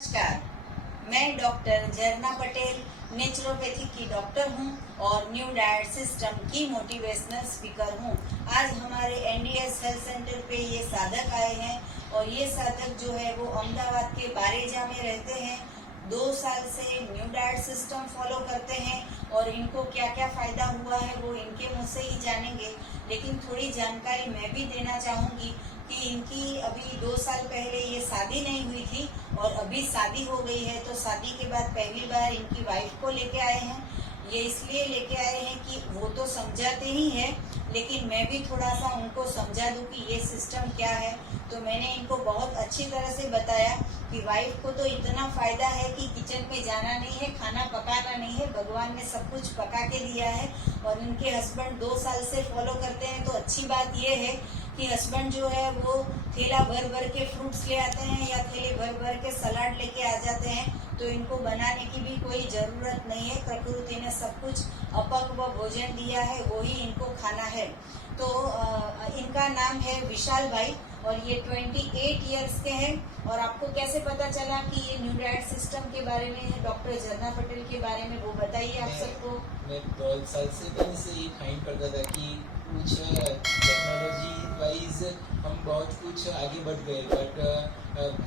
नमस्कार, मैं डॉक्टर जरना पटेल नेचुरोपैथी की डॉक्टर हूं और न्यू डाइट सिस्टम की मोटिवेशनल स्पीकर हूं। आज हमारे एनडीएस हेल्थ सेंटर पे ये साधक आए हैं और ये साधक जो है वो अहमदाबाद के बारेजा में रहते हैं। 2 साल से न्यू डाइट सिस्टम फॉलो करते हैं और इनको क्या क्या फायदा हुआ है वो इनके मुंह से ही जानेंगे। लेकिन थोड़ी जानकारी मैं भी देना चाहूंगी कि इनकी अभी 2 साल पहले ये शादी नहीं हुई थी और अभी शादी हो गई है। तो शादी के बाद पहली बार इनकी वाइफ को लेके आए हैं। ये इसलिए लेके आए हैं कि वो तो समझाते ही हैं, लेकिन मैं भी थोड़ा सा उनको समझा दूं कि ये सिस्टम क्या है। तो मैंने इनको बहुत अच्छी तरह से बताया कि वाइफ को तो इतना फायदा है कि किचन में जाना नहीं है, खाना पकाना नहीं है, भगवान ने सब कुछ पका के दिया है। और इनके हस्बैंड 2 साल से फॉलो करते हैं। तो अच्छी बात ये है कि हस्बैंड जो है वो थैला भर भर के फ्रूट्स ले आते हैं या थैले भर भर के सलाद लेके आ जाते हैं। तो इनको बनाने की भी कोई जरूरत नहीं है। प्रकृति ने सब कुछ अपक्व भोजन दिया है, वही इनको खाना है। तो इनका नाम है विशाल भाई और ये 28 इयर्स के हैं। और आपको कैसे पता चला कि ये न्यू डाइट सिस्टम के बारे में डॉक्टर जरना पटेल के बारे में वो बताइए आप सबको। मैं 2 साल से पहले से ये फाइंड करता था कि कुछ टेक्नोलॉजी वाइज हम बहुत कुछ आगे बढ़ गए, बट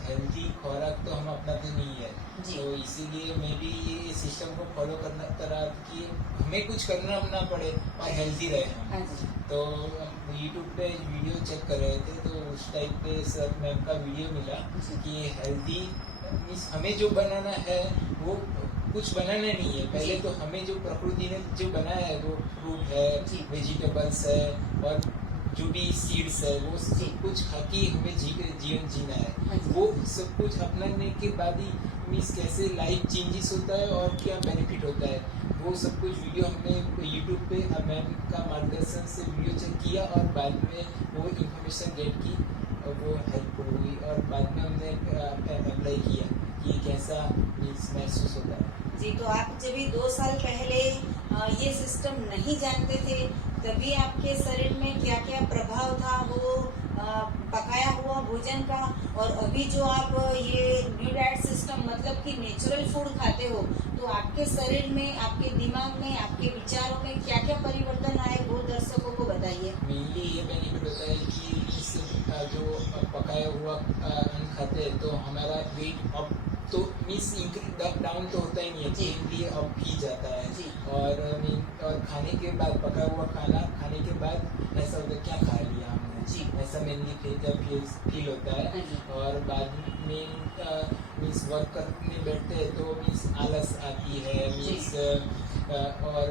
हेल्थी खुराक तो हम अपनाते नहीं है। तो इसीलिए मैं भी ये सिस्टम को फॉलो करना करा कि हमें कुछ करना ना पड़े और हेल्थी रहे हम। तो यूट्यूब पे वीडियो चेक कर रहे थे तो उस टाइप पे सर मैम का वीडियो मिला कि हेल्थी मीन्स हमें जो बनाना है वो कुछ बनाना नहीं है। पहले तो हमें जो प्रकृति ने जो बनाया है वो फ्रूट है, वेजिटेबल्स है और जो भी सीड्स है वो सब कुछ खा के हमें जीवन जीना है। वो सब कुछ अपनाने के बाद ही मीन्स कैसे लाइफ चेंजेस होता है और क्या बेनिफिट होता है वो सब कुछ वीडियो हमने यूट्यूब पे मैम का मार्गदर्शन से वीडियो चेक किया और बाद में वो इंफॉर्मेशन गेट की और वो हेल्प हुई और बाद में हमने अप्लाई किया कि कैसा मीन्स महसूस होता है। जी, तो आप जब भी 2 साल पहले ये सिस्टम नहीं जानते थे तभी आपके शरीर में क्या क्या प्रभाव था वो पकाया हुआ भोजन का, और अभी जो आप ये न्यू डाइट सिस्टम मतलब कि नेचुरल फूड खाते हो तो आपके शरीर में, आपके दिमाग में, आपके विचारों में क्या क्या परिवर्तन आए वो दर्शकों को बताइए। मेनली ये बेनिफिट होता है कि इस जो पकाया हुआ अन्न खाते हैं तो हमारा वेट अप तो मीन्स इंक्रीज डाउन तो होता ही नहीं है, मेनली अप ही जाता है। और खाने के बाद पका हुआ खाना खाने के बाद ऐसा होता है क्या खा लिया हमने, ऐसा मेनली फील होता है। और बाद में मीन्स वर्क करने बैठते हैं तो मीन्स आलस आती है मीन्स और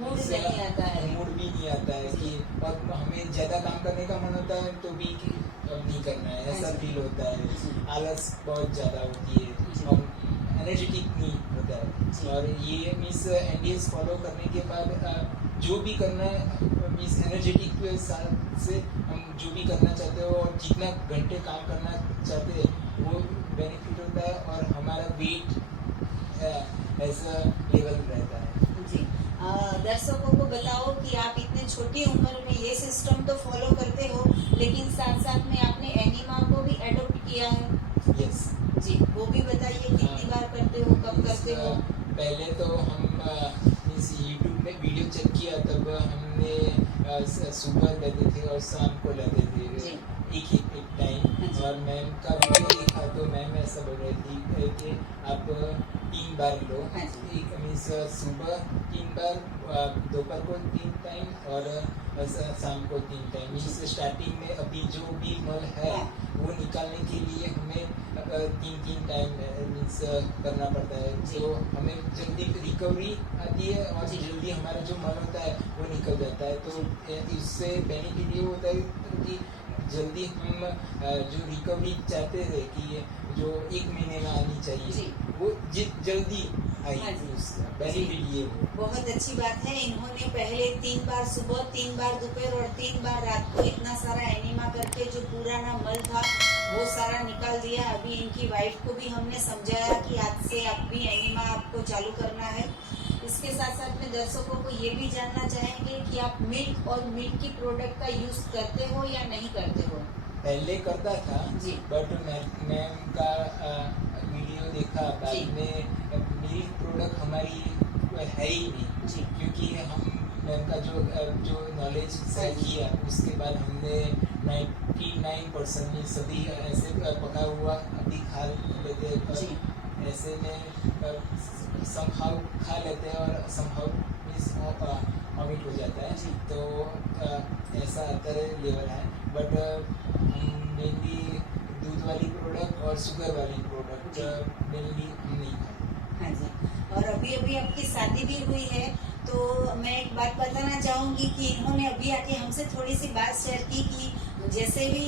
मूड नहीं आता है, मूड भी नहीं आता है कि और हमें ज़्यादा काम करने का मन होता है तो भी नहीं करना है, ऐसा फील होता है। आलस बहुत ज़्यादा होती है और एनर्जेटिक नहीं होता है। और ये मीन्स एनडीएस फॉलो करने के बाद जो भी करना है मीन्स एनर्जेटिक के साथ से हम जो भी करना चाहते हो और जितना घंटे काम करना चाहते हैं वो बेनिफिट होता है और हमारा वेट ऐसा लेवल रहता है। जी, दर्शकों को बताओ कि आप इतने छोटी उम्र में ये सिस्टम तो फॉलो करते हो लेकिन साथ साथ में आपने एनिमा को भी एडॉप्ट किया है। यस जी, वो भी बताइए कितनी बार करते हो, कब करते हो। पहले तो हम मीन्स यूट्यूब में वीडियो चेक किया तब हमने सुबह लेते थे और शाम को लेते थे एक टाइम। और मैम का वीडियो देखा तो मैम ऐसा बोल रही थी कि आप 3 बार लो, एक मीन्स सुबह 3 बार, दोपहर को 3 टाइम और शाम को 3 टाइम। मीन्स स्टार्टिंग में अभी जो भी मल है वो निकालने के लिए हमें 3 टाइम मीन्स करना पड़ता है। तो हमें जल्दी रिकवरी आती है और जल्दी हमारा जो मन होता है वो निकल जाता है। तो इससे बेनिफिट ये होता है कि जल्दी हम जो रिकवरी चाहते थे कि जो 1 महीने में आनी चाहिए वो जल्दी आई। उसका बेनिफिट ये हो बहुत अच्छी बात है। इन्होंने पहले 3 बार सुबह, 3 बार दोपहर और 3 बार रात को इतना सारा एनिमा करके जो पुराना मल था वो सारा निकाल दिया। अभी इनकी वाइफ को भी हमने समझाया कि आज से आप भी एनिमा आपको चालू करना है। इसके साथ साथ में दर्शकों को ये भी जानना चाहेंगे कि आप मिल्क और मिल्क की प्रोडक्ट का यूज करते हो या नहीं करते हो। पहले करता था जी, बट मैम का था, बाद जी। में मिल्क प्रोडक्ट हमारी है ही नहीं जी। क्योंकि हम मैम का जो नॉलेज हाँ जी। किया उसके बाद हमने 99% में सभी ऐसे पका हुआ अभी खा लेते हैं जी। ऐसे में समहाउ खा लेते हैं और समहाउ मिस वॉमिट हो जाता है जी। तो ऐसा अंतर लेवल है बट हम मेनली दूध वाली प्रोडक्ट और शुगर वाली प्रोडक्ट जी। मेनली हम नहीं खाते। हाँ जी। और अभी अभी आपकी शादी भी हुई है तो मैं एक बात बताना चाहूंगी कि इन्होंने अभी आके हमसे थोड़ी सी बात शेयर की कि जैसे भी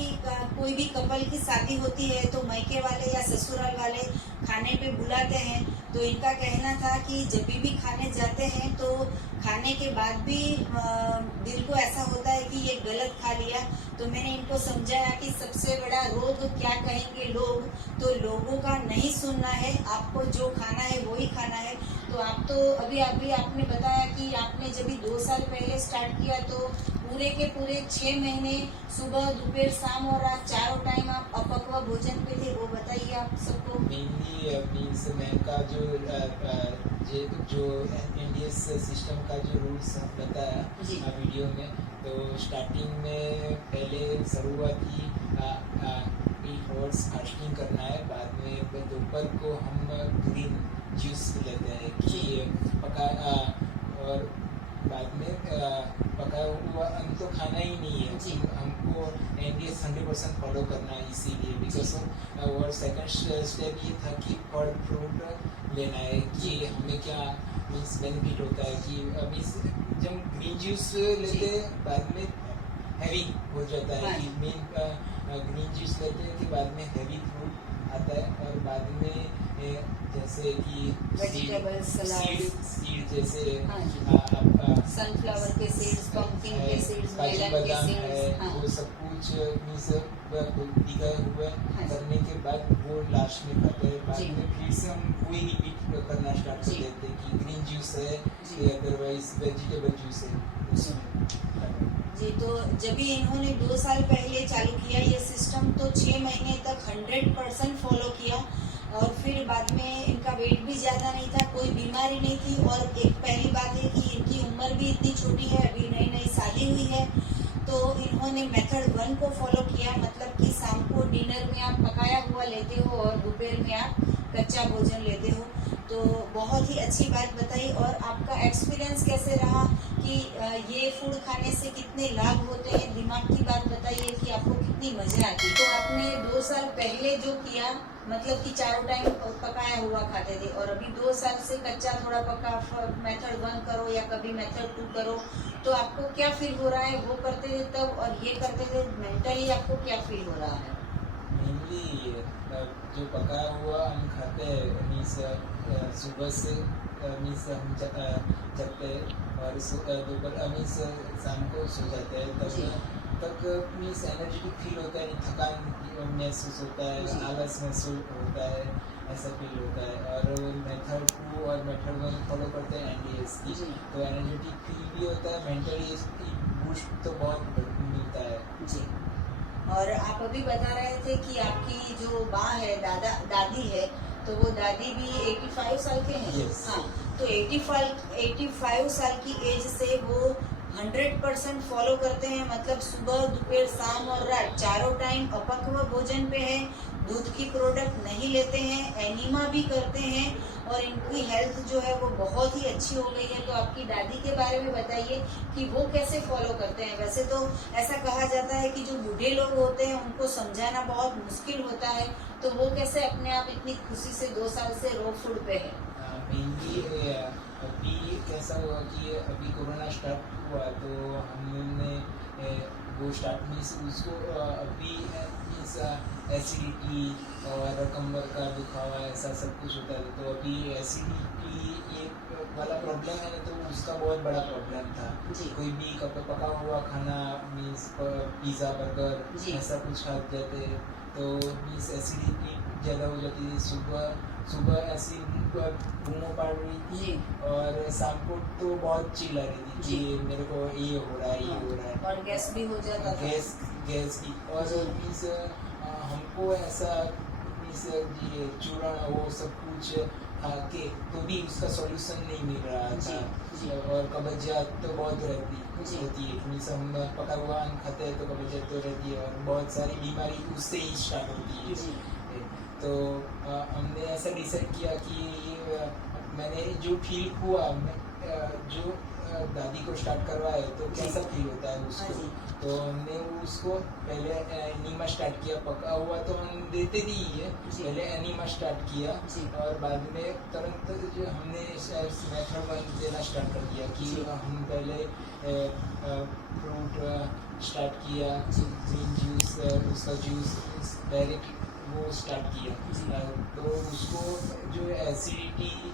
कोई भी कपल की शादी होती है तो मायके वाले या ससुराल वाले खाने पे बुलाते हैं तो इनका कहना था कि जब भी खाने जाते हैं तो खाने के बाद भी दिल को ऐसा होता है कि ये गलत खा लिया। तो मैंने इनको समझाया कि सबसे बड़ा रोग क्या कहेंगे लोग, तो लोगों का नहीं सुनना है, आपको जो खाना है वही खाना है। तो आप तो अभी आपने बताया कि आपने जब 2 साल पहले स्टार्ट किया तो पूरे के पूरे 6 महीने सुबह दोपहर शाम और रात चारों टाइम आप अपक्व भोजन पे थे, वो बताइए आप सबको। मेनली मीन्स मैम का जो एनडीएस सिस्टम का जो रूल्स बताया जी। वीडियो में तो स्टार्टिंग में पहले शुरुआत की 8 आवर्स फास्टिंग करना है, बाद में दोपहर को हम ग्रीन जूस लेते हैं कि पका और बाद में पका हुआ हम तो खाना ही नहीं है जी। हमको एनडीएस 100% फॉलो करना है इसीलिए बिकॉज और सेकंड स्टेप ये था कि फल फ्रूट लेना है कि हमें क्या मीन्स बेनिफिट होता है कि मीन्स जब ग्रीन जूस लेते हैं बाद में हैवी हो जाता है हाँ। कि मेन ग्रीन जूस लेते हैं कि बाद में हैवी फ्रूट आता है और बाद में जैसे कि Vegetable salad। सीड जैसे हाँ जी। सनफ्लावर के सीड्स, पंपकिन के सीड्स, काजू मेलन के बादाम है सीड्स। हाँ। वो सब कुछ मीन्स दिए हुए हाँ। करने के बाद वो लास्ट में खाते हैं, बाद जी। में फिर से हम वही रिपीट करना स्टार्ट कर जी। देते हैं कि ग्रीन जूस है जी। कि अदरवाइज वेजिटेबल जूस है उसमें जी। तो जब भी इन्होंने 2 साल पहले चालू किया ये सिस्टम तो 6 महीने तक 100% फॉलो किया और फिर बाद में इनका वेट भी ज़्यादा नहीं था, कोई बीमारी नहीं थी और एक पहली बात है कि इनकी उम्र भी इतनी छोटी है, अभी नई नई शादी हुई है। तो इन्होंने मेथड 1 को फॉलो किया, मतलब कि शाम को डिनर में आप पकाया हुआ लेते हो और दोपहर में आप कच्चा भोजन लेते हो। तो बहुत ही अच्छी बात बताई। और आपका एक्सपीरियंस कैसे रहा कि ये फूड खाने से कितने लाभ होते हैं, दिमाग की बात बताइए कि आपको कितनी मजा आती। तो आपने 2 साल पहले जो किया मतलब कि चारों टाइम पकाया हुआ खाते थे और अभी 2 साल से कच्चा थोड़ा पका मेथड 1 करो या कभी मेथड 2 करो तो आपको क्या फील हो रहा है, वो करते थे तब और ये करते थे मेंटली आपको क्या फील हो रहा है? मेनली जो पका हुआ हम खाते हैं मीन्स सुबह से मीन्स हम जगते हैं और दोपहर मीन्स शाम को सो जाते हैं जी। तक मीन्स एनर्जेटिक फील होता है, थकान महसूस होता है, जी। आलस महसूस होता है, ऐसा फील होता है। और मेथड 2 और मेथड 1 फॉलो करते हैं एनडीएस की जी। तो एनर्जेटिक फील भी होता है, मेंटली बूस्ट तो बहुत मिलता है। जी। और आप अभी बता रहे थे कि आपकी जो माँ है दादी है तो वो दादी भी 85 साल के हैं। Yes. हाँ। तो 85 साल की एज से वो 100% फॉलो करते हैं, मतलब सुबह दोपहर शाम और रात चारों टाइम अपक्व भोजन पे है, दूध की प्रोडक्ट नहीं लेते हैं, एनीमा भी करते हैं और इनकी हेल्थ जो है वो बहुत ही अच्छी हो गई है। तो आपकी दादी के बारे में बताइए कि वो कैसे फॉलो करते हैं। वैसे तो ऐसा कहा जाता है कि जो बूढ़े लोग होते हैं उनको समझाना बहुत मुश्किल होता है, तो वो कैसे अपने आप इतनी खुशी से 2 साल से रो फूड पे है? मेनली अभी कैसा हुआ कि अभी कोरोना स्टार्ट हुआ तो हमने वो स्टार्ट में उसको अभी मीन्स एसिडिटी और कमर का दुखावा ऐसा सब कुछ होता है। तो अभी एसिडिटी एक वाला प्रॉब्लम है तो उसका बहुत बड़ा प्रॉब्लम था। जी। कोई भी पका हुआ खाना मीन्स पिज़्ज़ा बर्गर जी। ऐसा कुछ खा जाते तो मीन्स एसिडिटी ज़्यादा हो जाती थी। सुबह ऐसी घूमो पड़ रही थी जी। और शाम को तो बहुत चिल्ला रही थी जी। कि मेरे को ये हो रहा है, ये हो रहा है और गैस भी हो जाता था। गैस की और जी। मीन्स हमको ऐसा मीन्स ये चूर्ण वो सब कुछ खा के तो भी उसका सॉल्यूशन नहीं मिल रहा जी, जी। था। और कब्जियत तो बहुत जी। होती है, मीन्स हम पका हुआ अन्न खाते हैं तो कब्जियत तो रहती है और बहुत सारी बीमारी उससे ही स्टार्ट होती है। जी। तो हमने ऐसा डिसाइड किया कि मैंने जो फील हुआ जो दादी को स्टार्ट करवाया तो जी। कैसा फील होता है उसको, हाँ जी। तो हमने उसको पहले एनीमा स्टार्ट किया। पका हुआ तो हम देते भी ही है, जी। पहले एनीमा स्टार्ट किया जी। और बाद में तुरंत जो हमने मेथड देना स्टार्ट कर दिया कि जी। हम पहले फ्रूट स्टार्ट किया, जी। ग्रीन जूस उसका जूस डायरेक्ट वो स्टार्ट किया। जी। तो उसको जो एसिडिटी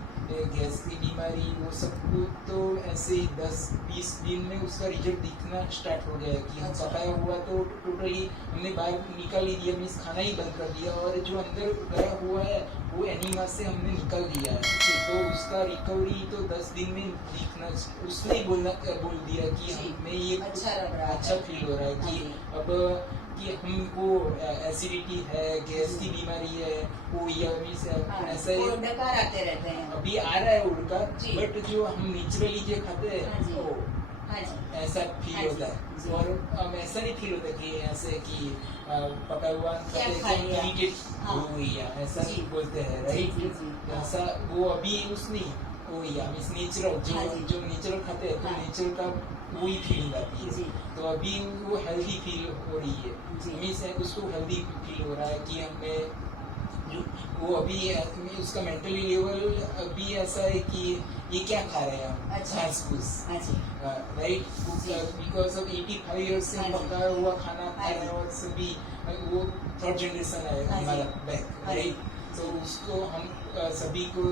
गैस की बीमारी वो सब कुछ तो ऐसे ही 10-20 दिन में उसका रिजल्ट दिखना स्टार्ट हो गया कि हम अच्छा। पकाया हुआ तो टोटली हमने बाहर निकाल ही दिया, मीन्स खाना ही बंद कर दिया और जो अंदर गया हुआ है वो एनीमा से हमने निकाल दिया है। तो उसका रिकवरी तो 10 दिन में दिखना, उसने बोल दिया कि जी। हमें ये अच्छा लग रहा है। अच्छा फील हो रहा है हाँ कि जी। अब कि हमको एसिडिटी है, गैस की बीमारी है, वो या मीन्स हाँ, ऐसा वो ही डकार आते रहते हैं। अभी आ रहा है उड़कर, जी। बट जो हम नेचुरली जो खाते हाँ जी। हैं वो हाँ जी। ऐसा फील हाँ होता जी। है। और ऐसा नहीं फील होता कि ऐसे कि पका हुआ क्या खाते खा तो लिया? इरिटेट हाँ। हो गई है, ऐसा जी। नहीं बोलते हैं, जी, राइट? जी, जी, हाँ। ऐसा वो अभी उसने वो या मीन्स नेचुरल हाँ जी। जो नेचुरल खाते हैं तो हाँ। नेचुरल का वही फीलिंग आती जी। है। तो अभी वो हेल्दी फील हो रही है, जी। मीन्स उसको हेल्दी फील हो रहा है कि हमें जो वो अभी उसका मेंटली लेवल अभी ऐसा है कि ये क्या खा रहे हैं हम, अच्छा। घास फूस, हाँ जी। राइट? जी। बिकॉज ऑफ 85 ईयर्स से हाँ जी। पका हुआ खाना खा हाँ रहे हैं जी। और सभी वो थर्ड जनरेशन है हाँ जी। हमारा बैक, हाँ जी। राइट? तो उसको हम सभी को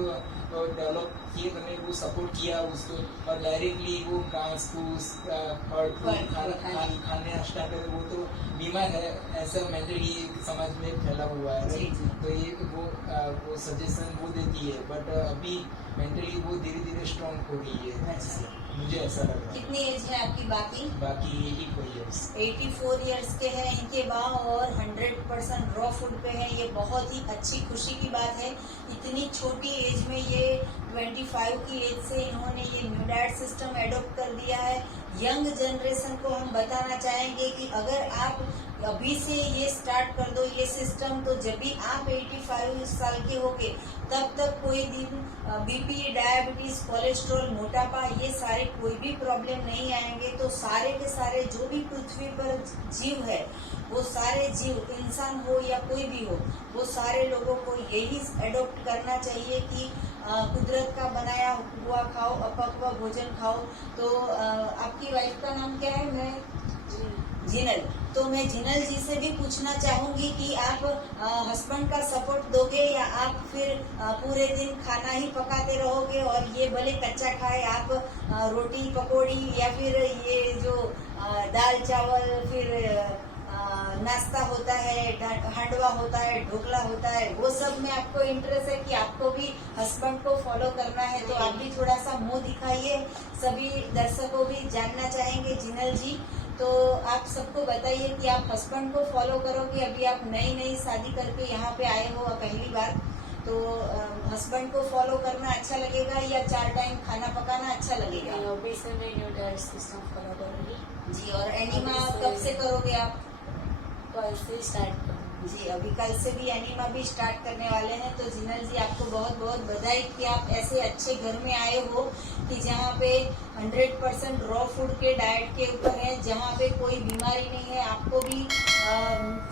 डेवलप किए, मैंने वो सपोर्ट किया उसको और डायरेक्टली वो घास फूस फल फल, हाँ जी। खाने स्टार्ट करे। वो तो बीमार है ऐसा मेंटली समाज में फैला हुआ है, जी, right? जी। तो ये वो सजेशन वो देती है, बट अभी मेंटली वो धीरे धीरे स्ट्रांग हो रही है। अच्छा। मुझे ऐसा लग रहा है। कितनी एज है आपकी बाकी? बाकी 84 ईयर्स। 84 इयर्स के हैं इनके बाँ और 100% रॉ फूड पे है। ये बहुत ही अच्छी खुशी की बात है। इतनी छोटी एज में ये 25 की एज से इन्होंने ये न्यू डाइट सिस्टम एडॉप्ट कर दिया है। यंग जनरेशन को हम बताना चाहेंगे कि अगर आप अभी से ये स्टार्ट कर दो ये सिस्टम, तो जब भी आप 85 साल के होगे तब तक कोई दिन बीपी, डायबिटीज, कोलेस्ट्रॉल, मोटापा ये सारे कोई भी प्रॉब्लम नहीं आएंगे। तो सारे के सारे जो भी पृथ्वी पर जीव है वो सारे जीव, इंसान हो या कोई भी हो, वो सारे लोगों को यही एडॉप्ट करना चाहिए कि कुदरत का बनाया हुआ खाओ, अपक्व भोजन खाओ। तो आपकी वाइफ का नाम क्या है? मैं जिनल। तो मैं जिनल जी से भी पूछना चाहूंगी कि आप हस्बैंड का सपोर्ट दोगे या आप फिर पूरे दिन खाना ही पकाते रहोगे और ये भले कच्चा खाए, आप रोटी पकौड़ी या फिर ये जो दाल चावल, फिर नाश्ता होता है, हांडवा होता है, ढोकला होता है, वो सब में आपको इंटरेस्ट है कि आपको भी हस्बैंड को फॉलो करना है? तो आप भी थोड़ा सा मुंह दिखाइए, सभी दर्शकों भी जानना चाहेंगे। जिनल जी, तो आप सबको बताइए कि आप हस्बैंड को फॉलो करोगे? अभी आप नई शादी करके यहाँ पे आए हो पहली बार, तो हस्बैंड को फॉलो करना अच्छा लगेगा या 4 टाइम खाना पकाना अच्छा लगेगा? ऑब्वियसली मैं न्यू डाइट सिस्टम फॉलो करूँगी। जी। और एनिमा अभी से- कब से करोगे आप? कल से स्टार्ट करूँगी। जी, अभी कल से भी एनिमा भी स्टार्ट करने वाले हैं। तो जिनल जी, आपको बहुत बहुत बधाई कि आप ऐसे अच्छे घर में आए हो कि जहाँ पे 100% रॉ फूड के डाइट के ऊपर है, जहाँ पे कोई बीमारी नहीं है। आपको भी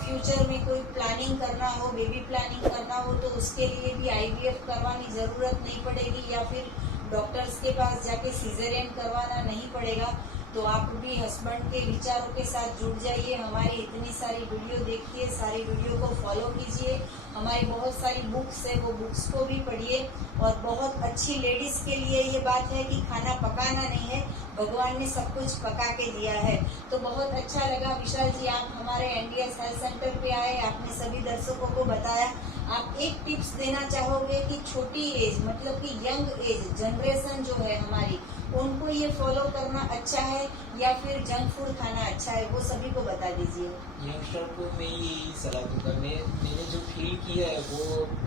फ्यूचर में कोई प्लानिंग करना हो, बेबी प्लानिंग करना हो, तो उसके लिए भी IVF करवानी जरूरत नहीं पड़ेगी या फिर डॉक्टर्स के पास जाके सीजरियन करवाना नहीं पड़ेगा। तो आप भी हस्बैंड के विचारों के साथ जुड़ जाइए। हमारी इतनी सारी वीडियो देखिए, सारी वीडियो को फॉलो कीजिए। हमारी बहुत सारी बुक्स है, वो बुक्स को भी पढ़िए। और बहुत अच्छी लेडीज के लिए ये बात है कि खाना पकाना नहीं है, भगवान ने सब कुछ पका के दिया है। तो बहुत अच्छा लगा विशाल जी, आप हमारे NDS हेल्थ सेंटर पे आए, आपने सभी दर्शकों को बताया। आप एक टिप्स देना चाहोगे कि छोटी एज मतलब कि यंग एज जनरेशन जो है हमारी, उनको ये फॉलो करना अच्छा है या फिर जंक फूड खाना अच्छा है, वो सभी को बता दीजिए। यंगस्टर को मैं यही सलाह दूंगा। मैंने जो फील किया है वो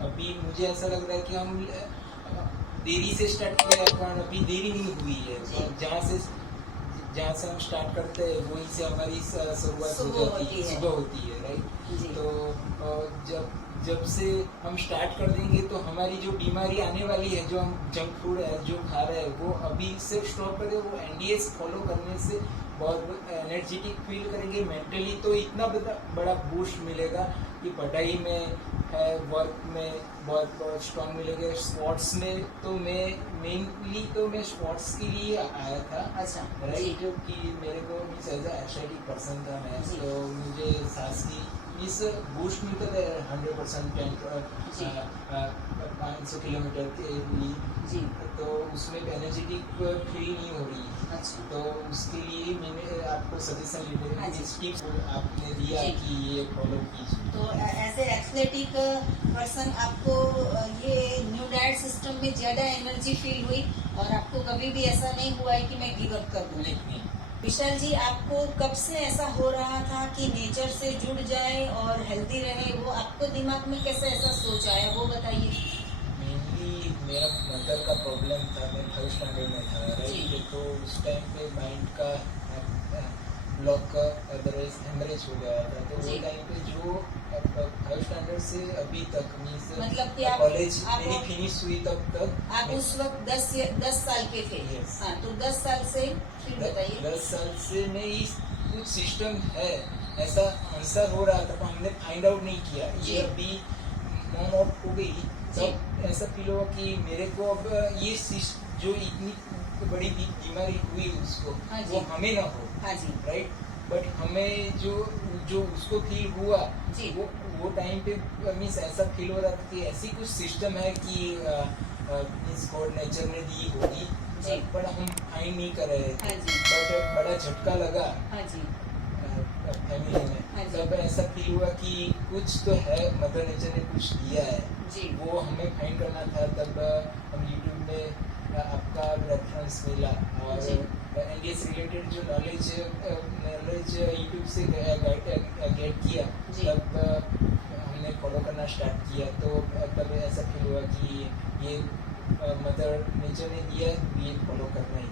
अभी मुझे ऐसा लग रहा है कि हम देरी से स्टार्ट किया है, पर अभी देरी नहीं हुई है। जी। जहाँ से हम स्टार्ट करते हैं वहीं से हमारी शुरुआत हो जाती है, सुबह होती है, राइट। जी। तो जब से हम स्टार्ट कर देंगे तो हमारी जो बीमारी आने वाली है, जो हम जंक फूड है जो खा रहे हैं, वो अभी से स्टॉप करें। वो एनडीएस फॉलो करने से बहुत एनर्जेटिक फील करेंगे। मेंटली तो इतना बड़ा बूस्ट मिलेगा कि पढ़ाई में है, वर्क में बहुत स्ट्रांग मिलेगा। स्पोर्ट्स में तो मैं मेनली स्पोर्ट्स के लिए आया था। अच्छा। राइट, कि मेरे को मीन्स एज एथलेटिक पर्सन था मैं, जी। तो मुझे सांस की मीन्स बूस्ट मिलता था 100% 500 किलोमीटर के लिए। जी। तो उसमें एनर्जेटिक फील नहीं हो रही। अच्छा। तो उसके लिए मैंने आपको सजेशन हाँ जी। टिप्स आपने दिया जी। कि ये फॉलो कीजिए। तो एज ए एथलेटिक पर्सन आपको ये न्यू डाइट सिस्टम में ज्यादा एनर्जी फील हुई और आपको कभी भी ऐसा नहीं हुआ है कि मैं गिव अप कर दूं? नहीं। विशाल जी, आपको कब से ऐसा हो रहा था कि नेचर से जुड़ जाए और हेल्दी रहे? वो आपको दिमाग में कैसे ऐसा सोच आया, वो बताइए। मेनली मेरा मदर का प्रॉब्लम था। मैं 3rd स्टैंडर्ड में था, जी। राइट। तो उस टाइम पे माइंड का ब्लॉक अदरवाइज हेमरेज हो गया था। तो वो जी। टाइम पे जो 3rd स्टैंडर्ड से अभी तक मीन्स मतलब कि आप कॉलेज आप मेरी फिनिश हुई तब तक आप उस वक्त 10 साल के थे। Yes. हाँ, तो 10 साल से फिर बताइए। 10 साल से मैं इस कुछ सिस्टम है ऐसा आंसर हो रहा था, पर हमने फाइंड आउट नहीं किया। जी। ये अभी मॉम आउट हो गई तब ऐसा फील हुआ कि मेरे को अब ये जो इतनी बड़ी बीमारी हुई उसको, हाँ जी। वो हमें ना हो, हाँ जी। राइट। बट हमें जो उसको फील हुआ, जी। वो टाइम पे मीन्स ऐसा फील हो रहा था कि ऐसी कुछ सिस्टम है कि मीन्स गॉड नेचर ने दी होगी, जी। पर हम फाइंड नहीं कर रहे थे। हाँ जी। बट बड़ा झटका लगा हाँ जी। फैमिली में। हाँ जी। तब ऐसा फील हुआ कि कुछ तो है, मदर नेचर ने कुछ दिया है, जी। वो हमें फाइंड करना था। तब हम यूट्यूब में आपका रेफरेंस मिला और जी। एनडीएस रिलेटेड जो नॉलेज यूट्यूब से गेट किया, जी। तब हमने फॉलो करना स्टार्ट किया। तो तब ऐसा फील हुआ कि ये मदर नेचर ने दिया है, ये फॉलो करना ही।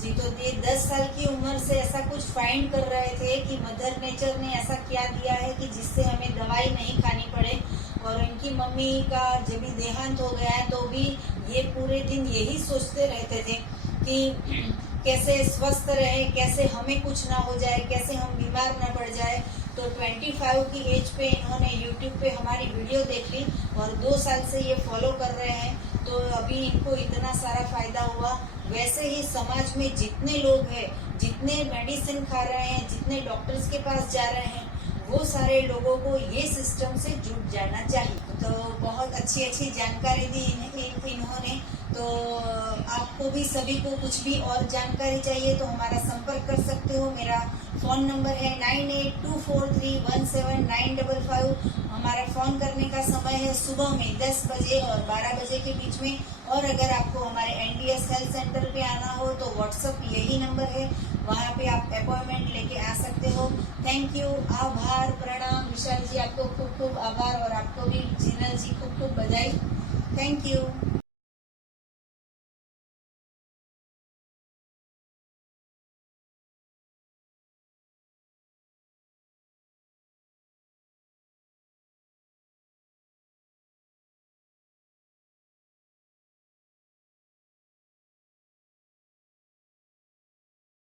जी, तो ये 10 साल की उम्र से ऐसा कुछ फाइंड कर रहे थे कि मदर नेचर ने ऐसा क्या दिया है कि जिससे हमें दवाई नहीं खानी पड़े। और इनकी मम्मी का जब भी देहांत हो गया है तो भी ये पूरे दिन यही सोचते रहते थे कि कैसे स्वस्थ रहे, कैसे हमें कुछ ना हो जाए, कैसे हम बीमार ना पड़ जाए। तो 25 की एज पे इन्होंने YouTube पे हमारी वीडियो देख ली और 2 साल से ये फॉलो कर रहे हैं। तो अभी इनको इतना सारा फायदा हुआ। वैसे ही समाज में जितने लोग हैं, जितने मेडिसिन खा रहे हैं, जितने डॉक्टर्स के पास जा रहे हैं, वो सारे लोगों को ये सिस्टम से जुड़ जाना चाहिए। तो बहुत अच्छी जानकारी दी इन्होंने। तो आपको भी सभी को कुछ भी और जानकारी चाहिए तो हमारा संपर्क कर सकते हो। मेरा फ़ोन नंबर है 9824317955। हमारा फ़ोन करने का समय है सुबह में 10 बजे और 12 बजे के बीच में। और अगर आपको हमारे एनडीएस हेल्थ सेंटर पे आना हो तो व्हाट्सअप यही नंबर है, वहाँ पे आप अपॉइंटमेंट लेके आ सकते हो। थैंक यू, आभार, प्रणाम। विशाल जी, आपको खूब खूब आभार और आपको भी जिनल जी खूब खूब बधाई। Thank you.